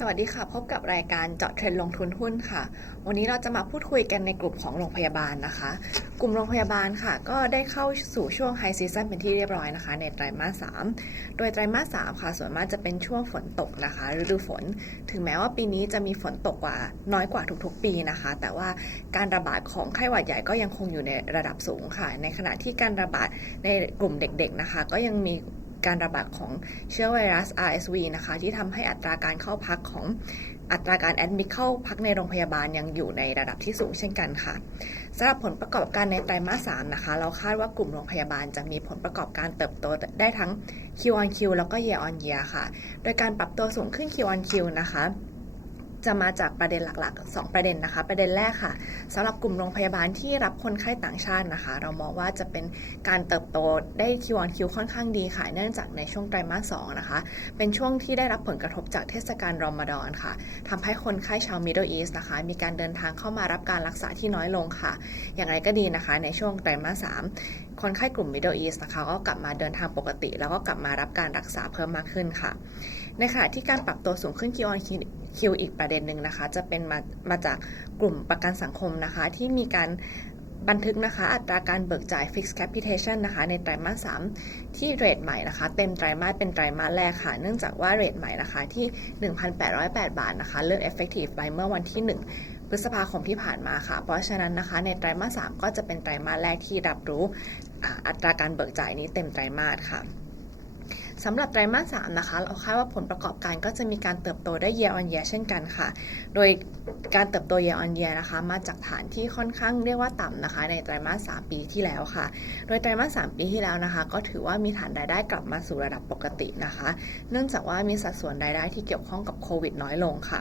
สวัสดีค่ะ พบกับรายการเจาะเทรนด์ลงทุนหุ้นค่ะ วันนี้เราจะมาพูดคุยกันในกลุ่มของโรงพยาบาลนะคะ กลุ่มโรงพยาบาลค่ะ ก็ได้เข้าสู่ช่วงไฮซีซันเป็นที่เรียบร้อยนะคะ ในไตรมาส3โดยไตรมาส3ค่ะ ส่วนมากจะเป็นช่วงฝนตกนะคะฤดูฝน ถึงแม้ว่าปีนี้จะมีฝนตกกว่าน้อยกว่าทุกๆ ปีนะคะ แต่ว่าการระบาดของไข้หวัดใหญ่ก็ยังคงอยู่ในระดับสูงค่ะ ในขณะที่การระบาดในกลุ่มเด็ก ๆนะคะ ก็ยังมี การระบาดของเชื้อไวรัส RSV นะคะ ที่ทำให้อัตราการเข้าพักของอัตราการแอดมิดเข้าพักในโรงพยาบาลยังอยู่ในระดับที่สูงเช่นกันค่ะสำหรับผลประกอบการในไตรมาส3นะคะ เราคาดว่ากลุ่มโรงพยาบาลจะมีผลประกอบการเติบโตได้ทั้ง Q on Q แล้วก็ Year on Year ค่ะ โดยการปรับตัวสูงขึ้น Q on Q นะคะ จะมาจากประเด็นหลักๆ 2 ประเด็นนะคะ ประเด็นแรกค่ะสำหรับกลุ่มโรงพยาบาลที่รับคนไข้ต่างชาตินะคะ เรามองว่าจะเป็นการเติบโตได้คิวออนคิวค่อนข้างดีค่ะ เนื่องจากในช่วงไตรมาส2นะคะ เป็นช่วงที่ได้รับผลกระทบจากเทศกาลรอมฎอนค่ะทำให้คนไข้ชาว Middle East นะคะ มีการเดินทางเข้ามารับการรักษาที่น้อยลงค่ะ อย่างไรก็ดีนะคะ ในช่วงไตรมาส3คนไข้กลุ่ม Middle East นะคะก็กลับมาเดินทางปกติ แล้วก็กลับมารับการรักษาเพิ่มมากขึ้นค่ะ ในขณะที่การปรับตัวสูงขึ้น Q on Q คิวอีกประเด็นหนึ่งนะคะ จะเป็นมามาจากกลุ่มประกันสังคมนะคะ ที่มีการบันทึกนะคะ อัตราการเบิกจ่าย fixed capitation นะคะ ในไตรมาส 3 ที่เรทใหม่นะคะ เต็มไตรมาสเป็นไตรมาสแรกค่ะ เนื่องจากว่าเรทใหม่นะคะที่ 1,808 บาทนะคะ เริ่ม effective ไปเมื่อวันที่ 1พฤษภาคมที่ผ่านมาค่ะ เพราะฉะนั้นนะคะในไตรมาส 3 ก็จะเป็นไตรมาสแรกที่รับรู้อัตราการเบิกจ่ายนี้เต็มไตรมาสค่ะ สำหรับไตรมาส3นะคะเราคาดว่าผลประกอบการก็จะมีการเติบโตได้ year on year เช่นกันค่ะ โดยการเติบโต year on year นะคะ มาจากฐานที่ค่อนข้างเรียกว่าต่ำนะคะ ในไตรมาส3ปีที่แล้วค่ะ โดยไตรมาส3ปีที่แล้วนะคะ ก็ถือว่ามีฐานรายได้กลับมาสู่ระดับปกตินะคะ เนื่องจากว่ามีสัดส่วนรายได้ที่เกี่ยวข้องกับโควิดน้อยลงค่ะ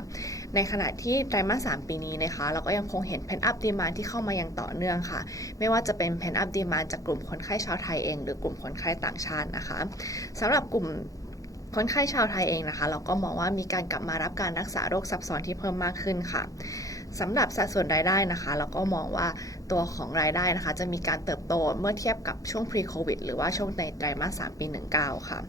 ในขณะที่ไตรมาส 3 ปีนี้นะคะ เราก็ยังคงเห็น pen up demand ที่เข้ามาอย่างต่อเนื่องค่ะ ไม่ว่าจะเป็น pen up demand จากกลุ่มคนไข้ชาวไทยเอง หรือกลุ่มคนไข้ต่างชาตินะคะสำหรับกลุ่มคนไข้ชาวไทยเองนะคะ เราก็มองว่ามีการกลับมารับการรักษาโรคซับซ้อนที่เพิ่มมากขึ้นค่ะสำหรับสัดส่วนรายได้นะคะ เราก็มองว่าตัวของรายได้นะคะ จะมีการเติบโตเมื่อเทียบกับช่วง pre covid หรือว่าช่วงในไตรมาส 3 ปี 19 ค่ะ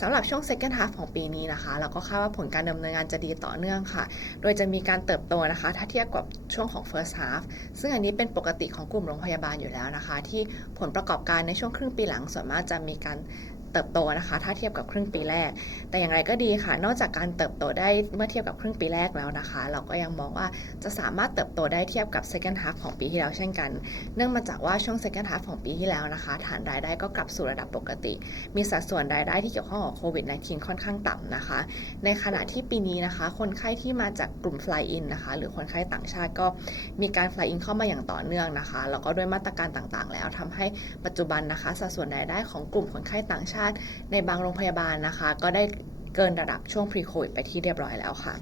สำหรับช่วง second half ของปีนี้นะคะ เราก็คาดว่าผลการดำเนินงานจะดีต่อเนื่องค่ะ โดยจะมีการเติบโตนะคะ ถ้าเทียบกับช่วงของ first half ซึ่งอันนี้เป็นปกติของกลุ่มโรงพยาบาลอยู่แล้วนะคะ ที่ผลประกอบการในช่วงครึ่งปีหลังส่วนมากจะมีการ เติบโตนะคะ ถ้าเทียบกับครึ่งปีแรก แต่อย่างไรก็ดีค่ะ นอกจากการเติบโตได้เมื่อเทียบกับครึ่งปีแรกแล้วนะคะ เราก็ยังมองว่าจะสามารถเติบโตได้เทียบกับ second half ของปีที่แล้วเช่นกัน เนื่องมาจากว่าช่วง second half ของปีที่แล้วนะคะ ฐานรายได้ก็กลับสู่ระดับปกติ มีสัดส่วนรายได้ที่เกี่ยวข้องกับโควิด -19 ค่อนข้างต่ำนะคะ ในขณะที่ปีนี้นะคะ คนไข้ที่มาจากกลุ่ม fly in นะคะ หรือคนไข้ต่างชาติก็มีการ fly in เข้ามาอย่างต่อเนื่องนะคะ แล้วก็ด้วยมาตรการต่างๆ แล้วทำให้ปัจจุบันนะคะ สัดส่วนรายได้ของกลุ่มคนไข้ต่างชาติในบางโรงพยาบาลนะคะ ก็ได้เกินระดับช่วง pre covid ไปที่เรียบร้อยแล้วค่ะ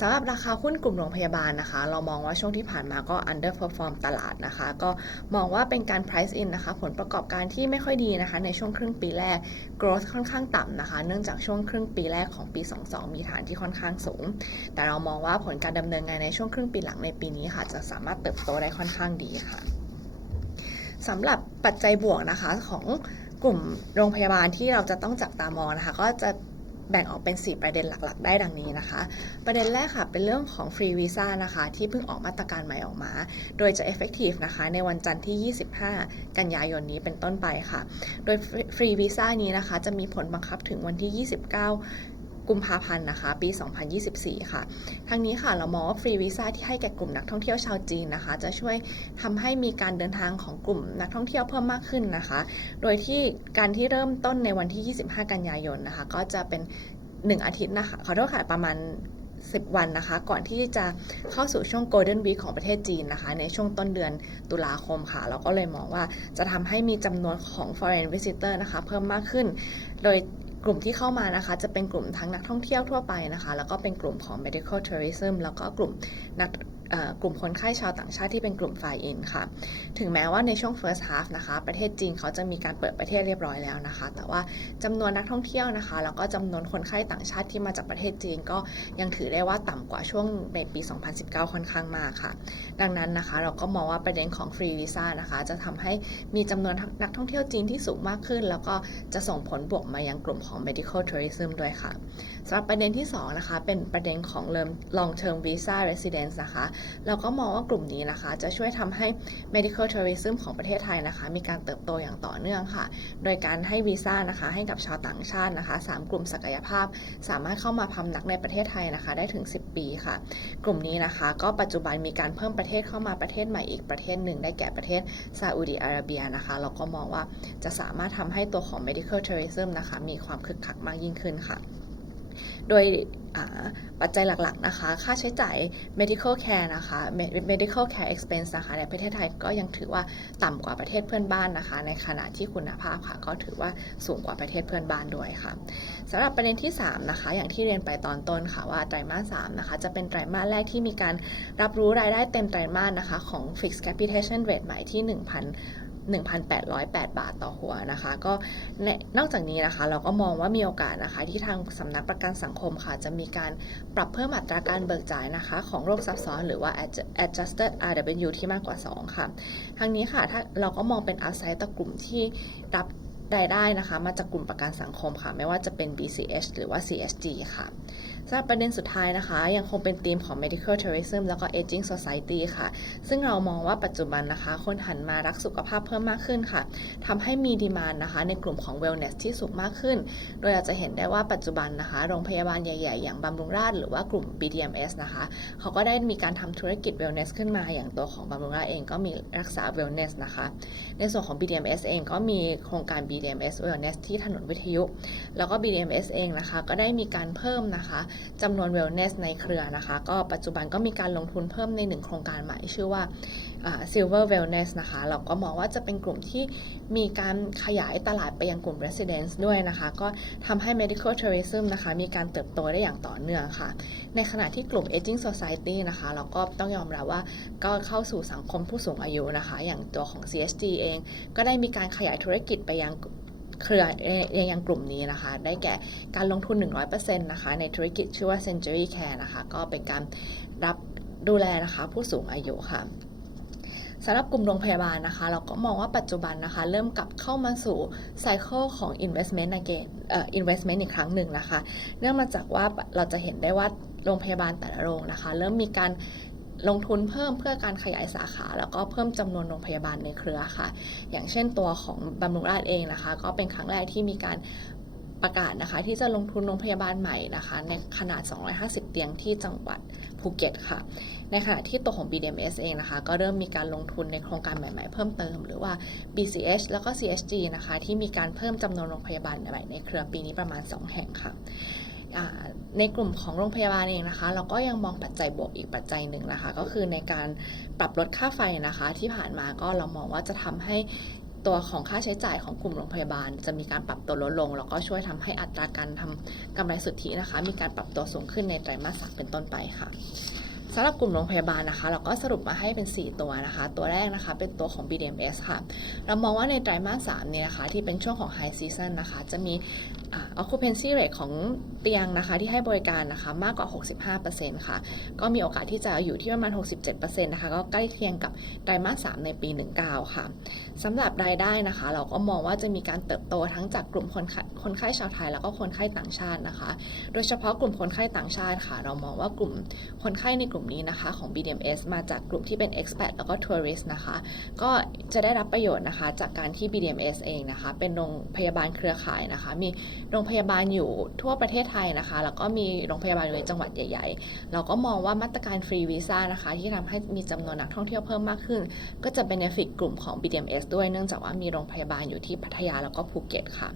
สำหรับราคาหุ้นกลุ่มโรงพยาบาลนะคะ เรามองว่าช่วงที่ผ่านมาก็ underperform ตลาดนะคะ ก็มองว่าเป็นการ price in นะคะ ผลประกอบการที่ไม่ค่อยดีนะคะ ในช่วงครึ่งปีแรก growth ค่อนข้างต่ำนะคะ เนื่องจากช่วงครึ่งปีแรกของปี 22 มีฐานที่ค่อนข้างสูง แต่เรามองว่าผลการดำเนินงานในช่วงครึ่งปีหลังในปีนี้ค่ะ จะสามารถเติบโตได้ค่อนข้างดีค่ะสำหรับปัจจัยบวกนะคะของ กลุ่มโรงพยาบาลที่เราจะต้องจับตามองนะคะ ก็จะแบ่งออกเป็น 4 ประเด็นหลัก ๆ ได้ดังนี้นะคะ ประเด็นแรกค่ะ เป็นเรื่องของฟรีวีซ่านะคะ ที่เพิ่งออกมาตรการใหม่ออกมา โดยจะ effective นะคะ ในวันจันทร์ที่ 25 กันยายนนี้เป็นต้นไปค่ะ โดยฟรีวีซ่านี้นะคะ จะมีผลบังคับถึงวันที่ 29 กุมภาพันธ์นะคะ ปี 2024 ค่ะทั้งนี้ค่ะเรามองว่าฟรีวีซ่าที่ให้แก่กลุ่มนักท่องเที่ยวชาวจีนนะคะ จะช่วยทำให้มีการเดินทางของกลุ่มนักท่องเที่ยวเพิ่มมากขึ้นนะคะ โดยที่การที่เริ่มต้นในวันที่ 25 กันยายนนะคะ ก็จะเป็น 1 อาทิตย์นะคะขอโทษค่ะประมาณ10 วันนะคะ ก่อนที่จะเข้าสู่ช่วง Golden Week ของประเทศจีนนะคะ ในช่วงต้นเดือนตุลาคมค่ะ เราก็เลยมองว่าจะทำให้มีจำนวนของ foreign visitor นะคะ เพิ่มมากขึ้น โดย กลุ่มที่เข้ามานะคะจะเป็นกลุ่มทั้งนักท่องเที่ยวทั่วไปนะคะ แล้วก็เป็นกลุ่มของ medical tourism แล้วก็กลุ่มนัก กลุ่มคนไข้ชาวต่างชาติที่เป็นกลุ่ม Fly In ค่ะ ถึงแม้ว่าในช่วง first half นะคะ ประเทศจีนเขาจะมีการเปิดประเทศเรียบร้อยแล้วนะคะ แต่ว่าจำนวนนักท่องเที่ยวนะคะ แล้วก็จำนวนคนไข้ต่างชาติที่มาจากประเทศจีนก็ยังถือได้ว่าต่ำกว่าช่วงในปี 2019 ค่อนข้างมากค่ะ ดังนั้นนะคะเราก็มองว่าประเด็นของฟรีวีซ่านะคะ จะทำให้มีจำนวนนักท่องเที่ยวจีนที่สูงมากขึ้น แล้วก็จะส่งผลบวกมายังกลุ่มของ medical tourism ด้วยค่ะสำหรับประเด็นที่สองนะคะเป็นประเด็นของ long term visa residence นะคะเราก็มองว่ากลุ่มนี้นะคะ จะช่วยทำให้ medical tourism ของประเทศไทยนะคะ มีการเติบโตอย่างต่อเนื่องค่ะ โดยการให้วีซ่านะคะ ให้กับชาวต่างชาตินะคะสามกลุ่มศักยภาพ สามารถเข้ามาพำนักในประเทศไทยนะคะ ได้ถึง 10 ปีค่ะ กลุ่มนี้นะคะ ก็ปัจจุบันมีการเพิ่มประเทศเข้ามาประเทศใหม่อีกประเทศหนึ่งได้แก่ประเทศซาอุดิอาระเบียนะคะ เราก็มองว่าจะสามารถทำให้ตัวของ medical tourism นะคะ มีความคึกคักมากยิ่งขึ้นค่ะ โดยปัจจัยหลักๆนะคะ ค่าใช้จ่าย medical care นะคะ medical care expense นะคะในประเทศไทยก็ยังถือว่าต่ำกว่าประเทศเพื่อนบ้านนะคะ ในขณะที่คุณภาพค่ะ ก็ถือว่าสูงกว่าประเทศเพื่อนบ้านด้วยค่ะสำหรับประเด็นที่ 3 นะคะ อย่างที่เรียนไปตอนต้นค่ะว่าไตรมาส3นะคะ จะเป็นไตรมาสแรกที่มีการรับรู้รายได้เต็มไตรมาสนะคะ ของ fixed capitation rate ใหม่ที่ 1,000 1,808 บาทต่อหัวนะคะ ก็นอกจากนี้นะคะเราก็มองว่ามีโอกาสนะคะ ที่ทางสำนักประกันสังคมค่ะจะมีการปรับเพิ่มอัตราการเบิกจ่ายนะคะ ของโรคซับซ้อนหรือว่า adjusted RWU ที่มากกว่า 2 ค่ะ ทั้งนี้ค่ะถ้าเราก็มองเป็น upside ต่อกลุ่มที่รับรายได้นะคะ มาจากกลุ่มประกันสังคมค่ะ ไม่ว่าจะเป็น BCH หรือว่า CSG ค่ะ สำหรับประเด็นสุดท้ายนะคะ ยังคงเป็นธีมของ medical tourism แล้วก็ aging society ค่ะ ซึ่งเรามองว่าปัจจุบันนะคะ คนหันมารักสุขภาพเพิ่มมากขึ้นค่ะทำให้มีดีมานนะคะ ในกลุ่มของ wellness ที่สูงมากขึ้น โดยอาจจะเห็นได้ว่าปัจจุบันนะคะ โรงพยาบาลใหญ่ๆ อย่างบำรุงราษฎร์หรือว่ากลุ่ม BDMS นะคะ เขาก็ได้มีการทำธุรกิจ wellness ขึ้นมาอย่างตัวของบำรุงราษฎร์เองก็มีรักษา wellness นะคะ ในส่วนของ BDMS เองก็มีโครงการ BDMS wellness ที่ถนนวิทยุ แล้วก็ BDMS เองนะคะ ก็ได้มีการเพิ่มนะคะจำนวน wellness ในเครือนะคะ ก็ปัจจุบันก็มีการลงทุนเพิ่มในหนึ่งโครงการใหม่ชื่อว่า Silver Wellness นะคะ เราก็มองว่าจะเป็นกลุ่มที่มีการขยายตลาดไปยังกลุ่ม Residence ด้วยนะคะ ก็ทำให้ Medical Tourism นะคะ มีการเติบโตได้อย่างต่อเนื่องค่ะ ในขณะที่กลุ่ม Aging Society นะคะ เราก็ต้องยอมรับว่าก็เข้าสู่สังคมผู้สูงอายุนะคะ อย่างตัวของ CSG เอง ก็ได้มีการขยายธุรกิจไปยัง เครือนยังกลุ่มนี้นะคะ ได้แก่การลงทุน 100%นะคะ ในธุรกิจชื่อว่า Century Care นะคะ ก็เป็นการรับดูแลนะคะผู้สูงอายุค่ะสำหรับกลุ่มโรงพยาบาลนะคะ เราก็มองว่าปัจจุบันนะคะ เริ่มกลับเข้ามาสู่ไซเคิลของ investment again เอ่อ investment อีกครั้งหนึ่งนะคะ เนื่องมาจากว่าเราจะเห็นได้ว่าโรงพยาบาลแต่ละโรงนะคะ เริ่มมีการ ลงทุนเพิ่มเพื่อการขยายสาขา แล้วก็เพิ่มจำนวนโรงพยาบาลในเครือค่ะ อย่างเช่นตัวของบำรุงราษฎร์เองนะคะ ก็เป็นครั้งแรกที่มีการประกาศนะคะ ที่จะลงทุนโรงพยาบาลใหม่นะคะ ในขนาด 250 เตียงที่จังหวัดภูเก็ตค่ะ ในขณะที่ตัวของ BDMS เองนะคะ ก็เริ่มมีการลงทุนในโครงการใหม่ๆ เพิ่มเติม หรือว่า BCH แล้วก็ CSG นะคะ ที่มีการเพิ่มจำนวนโรงพยาบาลใหม่ในเครือปีนี้ประมาณ 2 แห่งค่ะ ในกลุ่มของโรงพยาบาลเองนะคะ เราก็ยังมองปัจจัยบวกอีกปัจจัยหนึ่งนะคะ ก็คือในการปรับลดค่าไฟนะคะ ที่ผ่านมาก็เรามองว่าจะทำให้ตัวของค่าใช้จ่ายของกลุ่มโรงพยาบาล จะมีการปรับตัวลดลง แล้วก็ช่วยทำให้อัตราการทำกำไรสุทธินะคะ มีการปรับตัวสูงขึ้นในไตรมาสสามเป็นต้นไปค่ะสำหรับกลุ่มโรงพยาบาลนะคะ เราก็สรุปมาให้เป็น 4 ตัวนะคะ ตัวแรกนะคะเป็นตัวของ BDMS ค่ะ เรามองว่าในไตรมาส3เนี่ยนะคะ ที่เป็นช่วงของ High Season นะคะ จะมี occupancy rate ของเตียงนะคะที่ให้บริการนะคะมากกว่า 65%ค่ะ ก็มีโอกาสที่จะอยู่ที่ประมาณ 67%นะคะก็ใกล้เคียงกับไตรมาส 3 ในปี 19 ค่ะสำหรับรายได้นะคะ เราก็มองว่าจะมีการเติบโตทั้งจากกลุ่มคนคนไข้ชาวไทย แล้วก็คนไข้ต่างชาตินะคะ โดยเฉพาะกลุ่มคนไข้ต่างชาติค่ะ เรามองว่ากลุ่มคนไข้ในกลุ่มนี้นะคะของ BDMS มาจากกลุ่มที่เป็น expat แล้วก็ tourist นะคะ ก็จะได้รับประโยชน์นะคะจากการที่ BDMS เองนะคะ เป็นโรงพยาบาลเครือข่ายนะคะมีโรงพยาบาลอยู่ทั่วประเทศไทยนะคะ แล้วก็มีโรงพยาบาลอยู่ในจังหวัดใหญ่ ๆ เราก็มองว่ามาตรการฟรีวีซ่านะคะ ที่ทำให้มีจำนวนนักท่องเที่ยวเพิ่มมากขึ้น ก็จะเป็นเนฟิกกลุ่มของ BDMS ด้วยเนื่องจากว่ามีโรงพยาบาลอยู่ที่พัทยาแล้วก็ภูเก็ตค่ะ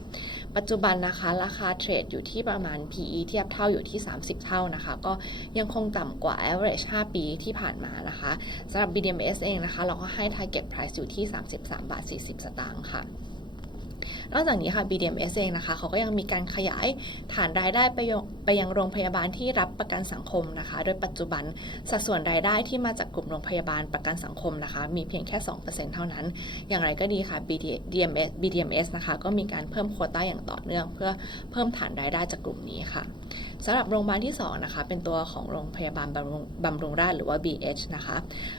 ปัจจุบันนะคะราคาเทรดอยู่ที่ประมาณ PE เทียบเท่าอยู่ที่ 30 เท่านะคะ ก็ยังคงต่ำกว่า average 5 ปีที่ผ่านมานะคะสำหรับ BDMs เองนะคะ เราก็ให้ target price อยู่ที่ 33 บาท 40 สตางค์ค่ะ นอกจากนี้ค่ะ BDMs เองนะคะเขาก็ยังมีการขยายฐานรายได้ไปยังไปยังโรงพยาบาลที่รับประกันสังคมนะคะ โดยปัจจุบันสัดส่วนรายได้ที่มาจากกลุ่มโรงพยาบาลประกันสังคมนะคะ มีเพียงแค่ 2%เท่านั้น อย่างไรก็ดีค่ะ BDMs BDMs นะคะก็มีการเพิ่มโควต้าอย่างต่อเนื่อง เพื่อเพิ่มฐานรายได้จากกลุ่มนี้ค่ะสำหรับโรงพยาบาลที่2นะคะเป็นตัวของโรงพยาบาลบำรุงบำรุงราษฎร์หรือว่า BH นะคะ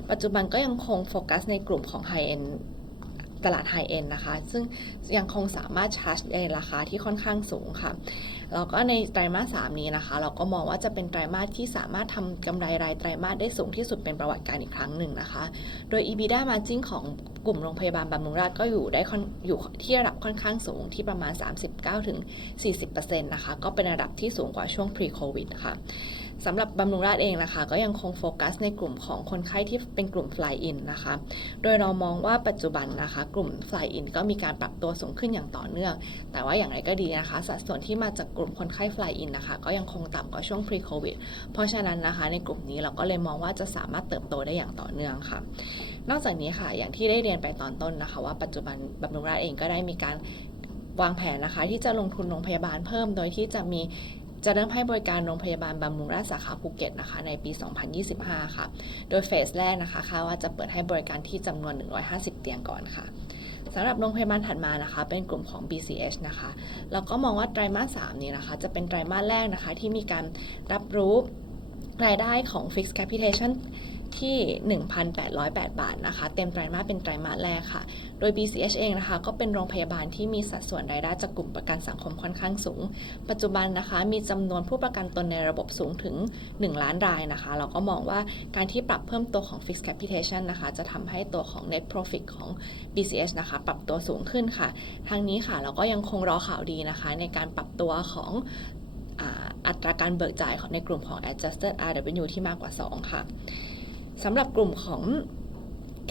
ปัจจุบันก็ยังคงโฟกัสในกลุ่มของ High End ตลาด High End นะคะ ซึ่งยังคงสามารถชาร์จในราคาที่ค่อนข้างสูงค่ะ แล้วก็ในไตรมาส 3 นี้นะคะ เราก็มองว่าจะเป็นไตรมาสที่สามารถทำกำไรรายไตรมาสได้สูงที่สุดเป็นประวัติการอีกครั้งหนึ่งนะคะ โดย EBITDA margin ของกลุ่มโรงพยาบาลบำรุงราษฎร์ก็อยู่ได้ค่อนอยู่ที่ระดับค่อนข้างสูงที่ประมาณ 39-40%นะคะ ก็เป็นระดับที่สูงกว่าช่วง pre covid ค่ะ สำหรับบำรุงราษฎร์เองนะคะก็ยังคงโฟกัสในกลุ่มของคนไข้ที่เป็นกลุ่ม fly in นะคะ โดยเรามองว่าปัจจุบันนะคะ กลุ่ม fly in ก็มีการปรับตัวสูงขึ้นอย่างต่อเนื่อง แต่ว่าอย่างไรก็ดีนะคะ สัดส่วนที่มาจากกลุ่มคนไข้ fly in นะคะ ก็ยังคงต่ำกว่าช่วง pre covid เพราะฉะนั้นนะคะ ในกลุ่มนี้เราก็เลยมองว่าจะสามารถเติบโตได้อย่างต่อเนื่องค่ะ นอกจากนี้ค่ะ อย่างที่ได้เรียนไปตอนต้นนะคะ ว่าปัจจุบันบำรุงราษฎร์เองก็ได้มีการวางแผนนะคะที่จะลงทุนโรงพยาบาลเพิ่มโดยที่จะมี จะเริ่มให้บริการโรงพยาบาลบำรุงราชสาขาภูเก็ตนะคะในปี 2025 ค่ะ โดยเฟสแรกนะคะคาดว่าจะเปิดให้บริการที่จำนวน 150 เตียงก่อนค่ะสำหรับโรงพยาบาลถัดมานะคะ เป็นกลุ่มของ BCH นะคะเราก็มองว่าไตรมาส 3 นี้นะคะ จะเป็นไตรมาสแรกนะคะที่มีการรับรู้รายได้ของ Fixed Capitation ที่ 1,808 บาทนะคะ เต็มไตรมาสเป็นไตรมาสแรกค่ะ โดย BCH เองนะคะ ก็เป็นโรงพยาบาลที่มีสัดส่วนรายได้จากกลุ่มประกันสังคมค่อนข้างสูง ปัจจุบันนะคะมีจำนวนผู้ประกันตนในระบบสูงถึง 1 ล้านรายนะคะ เราก็มองว่าการที่ปรับเพิ่มตัวของ Fixed Capitation นะคะ จะทำให้ตัวของ Net Profit ของ BCH นะคะ ปรับตัวสูงขึ้นค่ะ ทางนี้ค่ะเราก็ยังคงรอข่าวดีนะคะ ในการปรับตัวของอัตราการเบิกจ่ายในกลุ่มของ adjusted RW ที่มากกว่า 2 ค่ะ สำหรับกลุ่มของ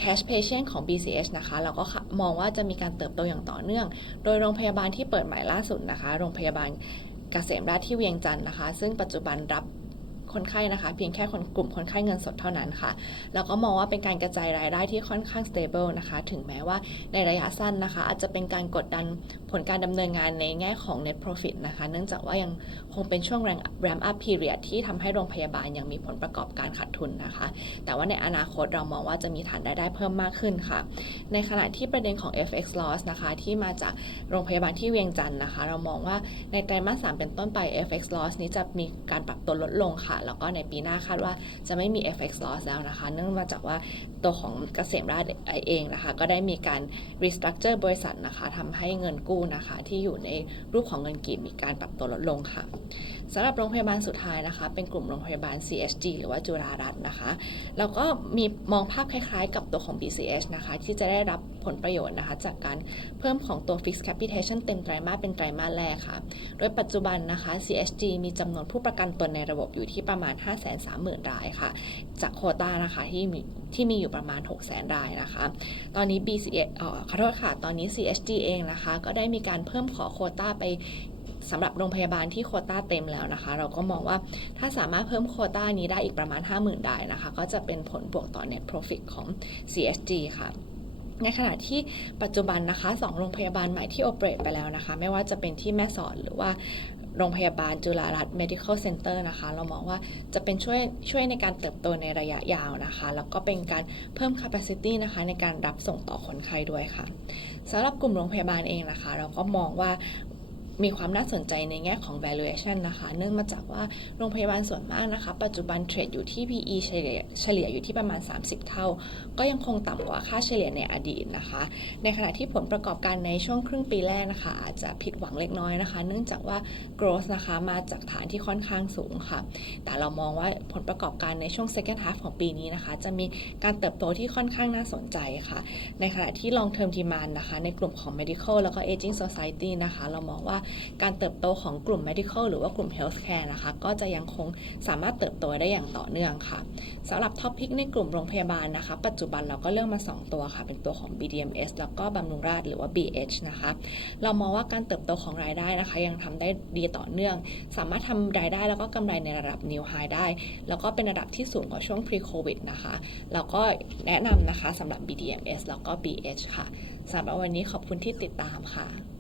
cash patient ของ BCH นะคะ เราก็มองว่าจะมีการเติบโตอย่างต่อเนื่อง โดยโรงพยาบาลที่เปิดใหม่ล่าสุดนะคะ โรงพยาบาลเกษมราชที่เวียงจันทร์นะคะ ซึ่งปัจจุบันรับ คนไข้นะคะ เพียงแค่คนกลุ่มคนไข้เงินสดเท่านั้นค่ะ แล้วก็มองว่าเป็นการกระจายรายได้ที่ค่อนข้าง stable นะคะ ถึงแม้ว่าในระยะสั้นนะคะ อาจจะเป็นการกดดันผลการดำเนินงานในแง่ของ net profit นะคะ เนื่องจากว่ายังคงเป็นช่วง ramp up period ที่ทำให้โรงพยาบาลยังมีผลประกอบการขาดทุนนะคะ แต่ว่าในอนาคตเรามองว่าจะมีฐานรายได้เพิ่มมากขึ้นค่ะ ในขณะที่ประเด็นของ FX loss นะคะที่มาจากโรงพยาบาลที่เวียงจันทร์นะคะ เรามองว่าในไตรมาส3เป็นต้นไป FX loss นี้จะมีการปรับตัวลดลงค่ะแล้วก็ในปีหน้าคาดว่าจะไม่มี FX loss แล้วนะคะ เนื่องมาจากว่าตัวของเกษมราชเองนะคะ ก็ได้มีการ restructure บริษัทนะคะทำให้เงินกู้นะคะ ที่อยู่ในรูปของเงินกีบมีการปรับตัวลดลงค่ะ สำหรับโรงพยาบาลสุดท้ายนะคะ เป็นกลุ่มโรงพยาบาล CSG หรือว่าจุฬารัตน์นะคะแล้วก็มีมองภาพคล้ายๆ กับตัวของ BCH นะคะ ที่จะได้รับผลประโยชน์นะคะ จากการเพิ่มของตัว Fixed Capitation เต็มไตรมาสเป็นไตรมาสแรกค่ะ โดยปัจจุบันนะคะ CSG มีจำนวนผู้ประกันตนในระบบอยู่ที่ประมาณ 530,000 รายค่ะ จากโควต้านะคะที่มีที่มีอยู่ประมาณ 600,000 รายนะคะ ตอนนี้ BCH ขอโทษค่ะ ตอนนี้ CSG เองนะคะ ก็ได้มีการเพิ่มขอโควต้าไป สำหรับโรงพยาบาลที่โคต้าเต็มแล้วนะคะ เราก็มองว่าถ้าสามารถเพิ่มโคต้านี้ได้อีกประมาณ 50,000รายนะคะ ก็จะเป็นผลบวกต่อ net profit ของ CSG ค่ะในขณะที่ปัจจุบันนะคะ2โรงพยาบาลใหม่ที่โอเปรตไปแล้วนะคะ ไม่ว่าจะเป็นที่แม่สอดหรือว่าโรงพยาบาลจุฬารัตน์ medical center นะคะ เรามองว่าจะเป็นช่วยช่วยในการเติบโตในระยะยาวนะคะ แล้วก็เป็นการเพิ่ม capacity นะคะในการรับส่งต่อคนไข้ด้วยค่ะสำหรับกลุ่มโรงพยาบาลเองนะคะ เราก็มองว่า มีความน่าสนใจในแง่ของ valuation นะคะ เนื่องมาจากว่าโรงพยาบาลส่วนมากนะคะ ปัจจุบันเทรดอยู่ที่ PE เฉลี่ยเฉลี่ยอยู่ที่ประมาณ 30 เท่า ก็ยังคงต่ำกว่าค่าเฉลี่ยในอดีตนะคะ ในขณะที่ผลประกอบการในช่วงครึ่งปีแรกนะคะ อาจจะผิดหวังเล็กน้อยนะคะ เนื่องจากว่า growth นะคะมาจากฐานที่ค่อนข้างสูงค่ะ แต่เรามองว่าผลประกอบการในช่วง second half ของปีนี้นะคะ จะมีการเติบโตที่ค่อนข้างน่าสนใจค่ะ ในขณะที่ long term demand นะคะ ในกลุ่มของ medical แล้วก็ aging society นะคะ เรามองว่าการเติบโตของกลุ่ม medical หรือว่ากลุ่ม healthcare นะคะ ก็จะยังคงสามารถเติบโตได้อย่างต่อเนื่องค่ะสำหรับท็อปพิกในกลุ่มโรงพยาบาลนะคะ ปัจจุบันเราก็เลือกมา 2 ตัวค่ะ เป็นตัวของ BDMs แล้วก็บำรุงราษฎร์หรือว่า BH นะคะ เรามองว่าการเติบโตของรายได้นะคะ ยังทำได้ดีต่อเนื่อง สามารถทำรายได้แล้วก็กำไรในระดับ new high ได้ แล้วก็เป็นระดับที่สูงกว่าช่วง pre covid นะคะแล้วก็แนะนำนะคะสำหรับ BDMs แล้วก็ BH ค่ะสำหรับวันนี้ขอบคุณที่ติดตามค่ะ